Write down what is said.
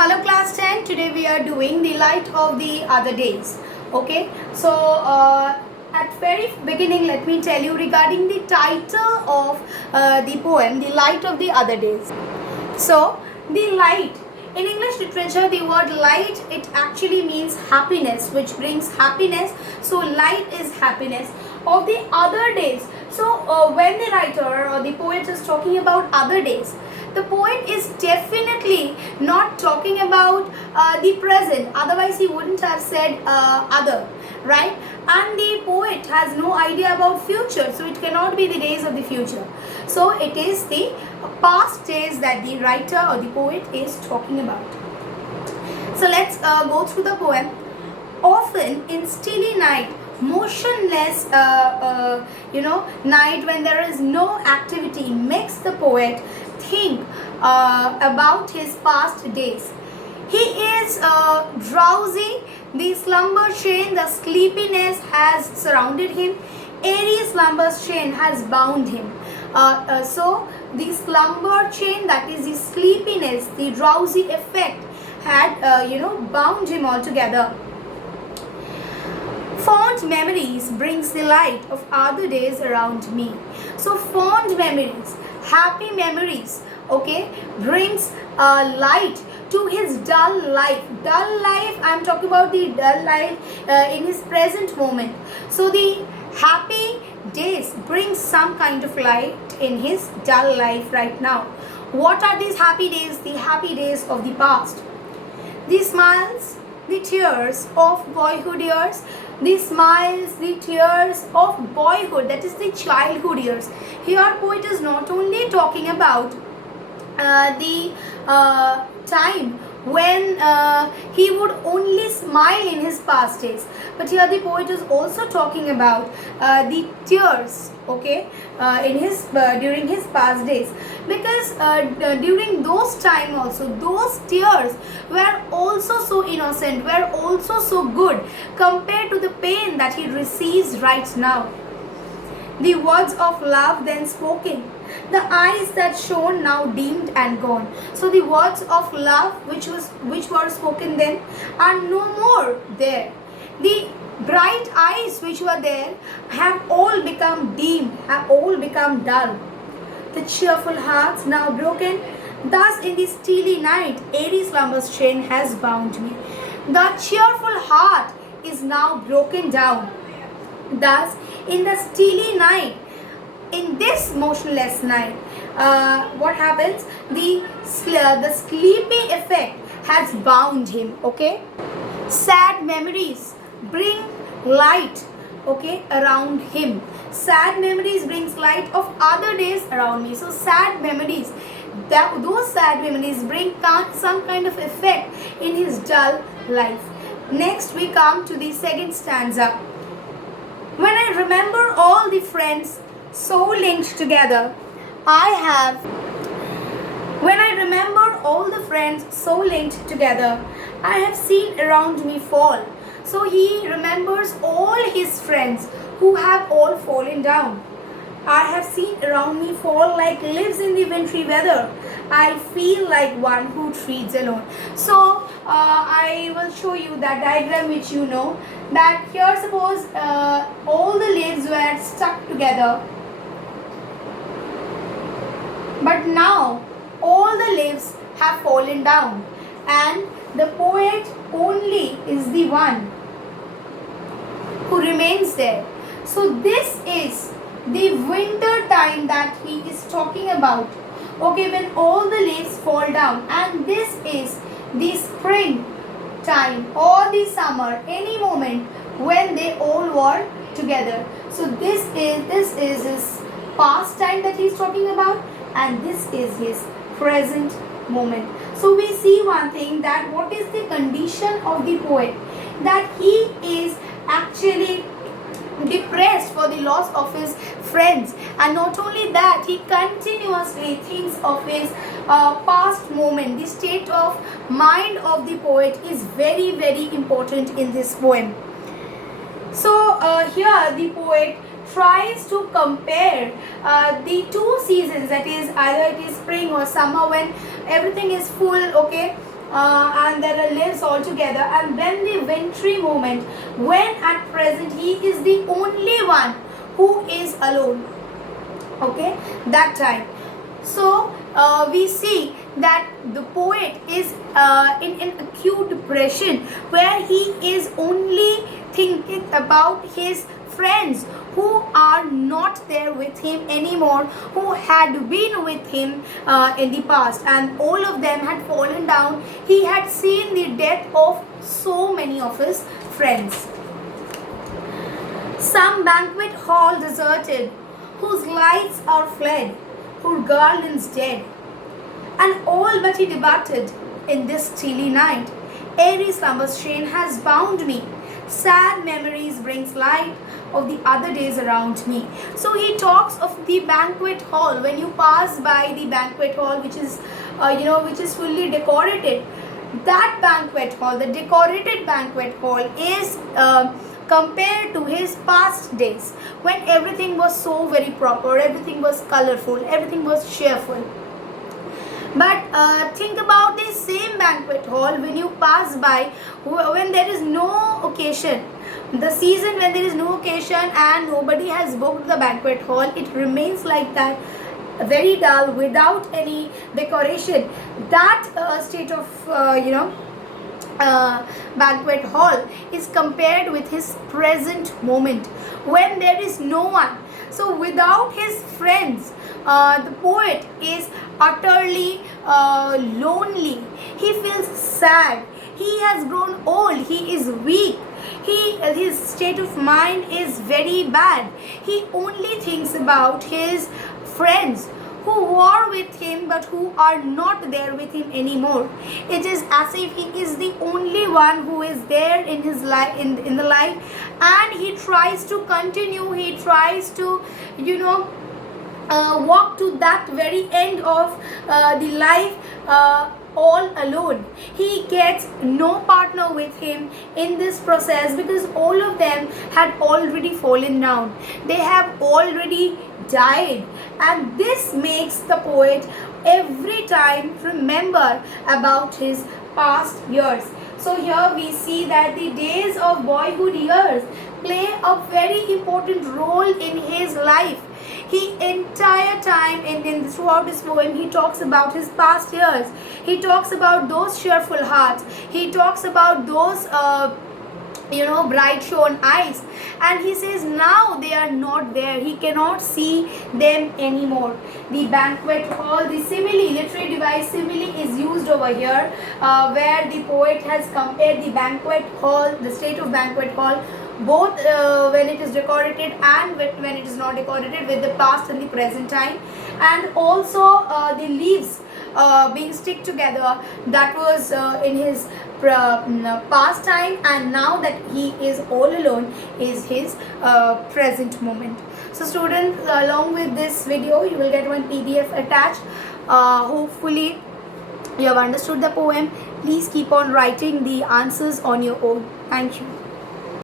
Hello class 10. Today we are doing the light of the other days. Okay. So at very beginning, let me tell you regarding the title of the poem, The Light of the Other Days. So the light, in English literature, the word light, it actually means happiness, which brings happiness. So light is happiness of the other days. So when the writer or the poet is talking about other days, the poet is definitely not talking about the present, otherwise he wouldn't have said other, right? And the poet has no idea about future, so it cannot be the days of the future. So it is the past days that the writer or the poet is talking about. So let's go through the poem. Often in stilly night, motionless night, when there is no activity, makes the poet think about his past days. He is drowsy, the slumber chain, the sleepiness has surrounded him, airy slumber chain has bound him. So the slumber chain, that is the sleepiness, the drowsy effect, had bound him altogether. Fond memories brings the light of other days around me. So fond memories, happy memories, okay, brings light to his dull life. Dull life, I am talking about the dull life in his present moment. So the happy days brings some kind of light in his dull life right now. What are these happy days? The happy days of the past. The smiles, the tears of boyhood years, the smiles, the tears of boyhood, that is the childhood years. Here poet is not only talking about the time when he would only smile in his past days, but here the poet is also talking about the tears, okay, in his during his past days, because during those time also, those tears were also so innocent, were also so good compared to the pain that he receives right now. The words of love then spoken, the eyes that shone now dimmed and gone. So the words of love which were spoken then are no more there. The bright eyes which were there have all become dim, have all become dull. The cheerful hearts now broken, thus in the steely night, airy slumber's chain has bound me. The cheerful heart is now broken down. Thus, in the steely night, in this motionless night, what happens? The sleepy effect has bound him. Okay, sad memories bring light, okay, around him. Sad memories brings light of other days around me. So sad memories, those sad memories bring some kind of effect in his dull life. Next we come to the second stanza. When I remember all the friends so linked together, when I remember all the friends so linked together, I have seen around me fall. So he remembers all his friends who have all fallen down. I have seen around me fall like leaves in the wintry weather. I feel like one who treads alone. So I will show you that diagram which you know. That here suppose all the leaves were stuck together. But now all the leaves have fallen down. And the poet only is the one who remains there. So this is the winter time that he is talking about, okay, when all the leaves fall down, and this is the spring time or the summer, any moment when they all were together. So this is his past time that he is talking about, and this is his present moment. So we see one thing, that what is the condition of the poet, that he is actually depressed for the loss of his friends, and not only that, he continuously thinks of his past moment. The state of mind of the poet is very, very important in this poem. So here the poet tries to compare the two seasons, that is either it is spring or summer, when everything is full, okay, and there are lives all together, and then the wintry moment when at present he is the only one who is alone. Okay, that time. So we see that the poet is in acute depression, where he is only thinking about his friends who are not there with him anymore, who had been with him in the past, and all of them had fallen down. He had seen the death of so many of his friends. Some banquet hall deserted, whose lights are fled, whose garlands dead, and all but he departed in this chilly night. Airy slumber's chain has bound me. Sad memories brings light of the other days around me. So he talks of the banquet hall. When you pass by the banquet hall, which is which is fully decorated, that banquet hall, the decorated banquet hall, is compared to his past days, when everything was so very proper, everything was colorful, everything was cheerful. But think about the same banquet hall when you pass by when there is no occasion, the season when there is no occasion and nobody has booked the banquet hall. It remains like that, very dull, without any decoration. That state of banquet hall is compared with his present moment, when there is no one. So without his friends, the poet is utterly lonely. He feels sad. He has grown old. He is weak. His state of mind is very bad. He only thinks about his friends who were with him but who are not there with him anymore. It is as if he is the only one who is there in his life, in the life, and he tries to continue. He tries to walk to that very end of the life all alone. He gets no partner with him in this process, because all of them had already fallen down. They have already died, and this makes the poet every time remember about his past years. So here we see that the days of boyhood years play a very important role in his life. He entire time in throughout his poem, he talks about his past years. He talks about those cheerful hearts. He talks about those bright shone eyes, and he says now they are not there. He cannot see them anymore. The banquet hall, the simile, literary device simile, is used over here, where the poet has compared the banquet hall, the state of banquet hall, both when it is decorated and when it is not decorated, with the past and the present time, and also the leaves being stick together. That was in his past time, and now that he is all alone is his present moment. So students, along with this video you will get one PDF attached. Hopefully you have understood the poem. Please keep on writing the answers on your own. Thank you.